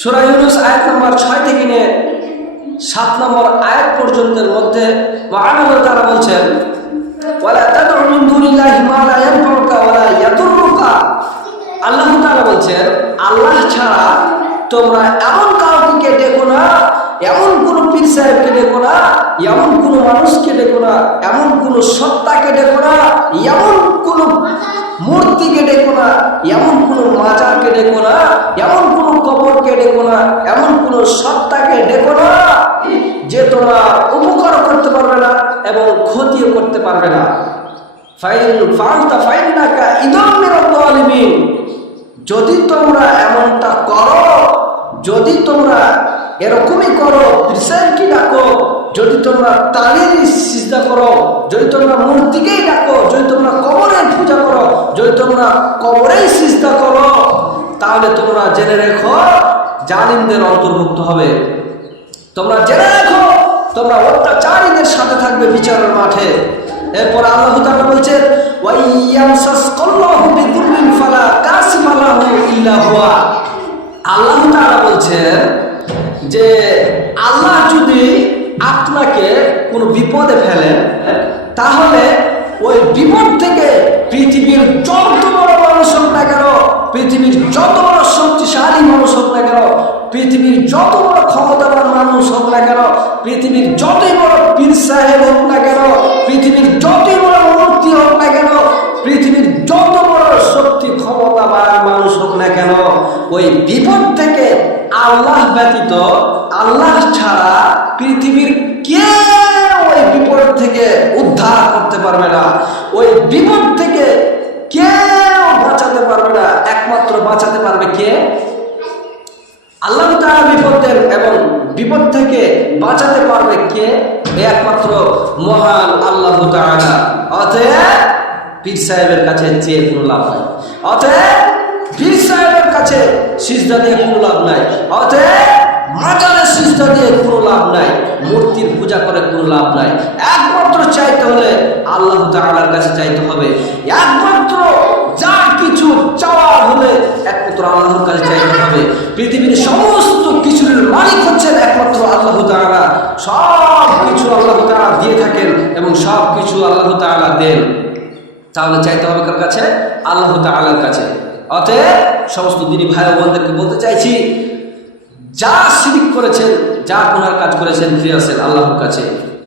সুরা ইউনুস আয়াত নম্বর ছয় থেকে নিয়ে সাত নম্বর আয়াত পর্যন্তের মধ্যে মহানব তারা বলছেন আল্লাহ তাআলা বলছেন, আল্লাহ ছাড়া তোমরা এমন কাউকে ডেকো না, এমন কোন পীর সাহেবকে ডেকো না, এমন কোন মানুষকে ডেকো না, এমন কোন সত্তাকে ডেকো না, এমন কোন মূর্তিকে ডেকো না, এমন সত্তাকে ডেকো না, যে তোমার উপকার করতে পারবে না এবং ক্ষতিও করতে পারবে না। ফাইল ফালতা ফাইনাকা ইদম মিনাত জালিমিন যদি তোমরা এমনটা করো, যদি তোমরা এরকমই করো কি ডাকো, যদি তোমরা তালির সিজদা করো, যদি তোমরা মূর্তিকেই ডাকো, যদি তোমরা কবরের পূজা করো, যদি তোমরা কবরেই সিজদা করো, তাহলে তোমরা জেনে রেখো জালিমদের অন্তর্ভুক্ত হবে। তোমরা জেনে রাখো, তোমরা অত্যাচারীদের সাথে থাকবে বিচারের মাঠে। এরপর আল্লাহ তাআলা হুয়া। আল্লাহ তাআলা বলছেন যে, আল্লাহ যদি আপনাকে কোনো বিপদে ফেলেন তাহলে ওই বিপদ থেকে পৃথিবীর যত বড় মানুষ হোক না কেন, পৃথিবীর যত বড় শক্তিশালী মানুষ হোক না কেন পৃথিবীর যত বড় ক্ষমতাবান মানুষ হোক না কেন, পৃথিবীর যতই বড় পীর সাহেব হোক না কেন, পৃথিবীর যতই বড় মূর্তি হোক না কেন, পৃথিবীর যত বড় শক্তি ক্ষমতাবান মানুষ হোক না কেন, ওই বিপদ থেকে আল্লাহ ব্যতীত, আল্লাহ ছাড়া পৃথিবীর কে ওই বিপদ থেকে তাআলা বিপদ দেন এবং বিপদ থেকে বাঁচাতে পারবে কে? একমাত্র মহান আল্লাহ অতএব পীর সাহেবের কাছে চেয়ে কোনো লাভ নাই। অতএব পীর সাহেবের কাছে সিজদা দিয়ে কোনো লাভ নাই। অতএব মাজারের সিজদা দিয়ে কোনো লাভ নাই। মূর্তির পূজা করে কোনো লাভ নাই। একমাত্র চাইতে হলে আল্লাহ তাআলার কাছে চাইতে হবে। একমাত্র যা কিছু চাওয়ার হলে একমাত্র আল্লাহর কাছে চাইতে হবে। পৃথিবীর সমস্ত কিছুর মালিক হচ্ছেন একমাত্র আল্লাহ তালা সব কিছু আল্লাহ তালা দিয়ে থাকেন এবং সব কিছু আল্লাহ তালা দেন। তাহলে চাইতে হবে কার কাছে? আল্লাহ তালার কাছে। অতএব সমস্ত দিনী ভাই বোনদেরকে বলতে চাইছি, যা সিদিক করেছেন, যা ওনার কাজ করেছেন, ফিরে আসেন আল্লাহর কাছে।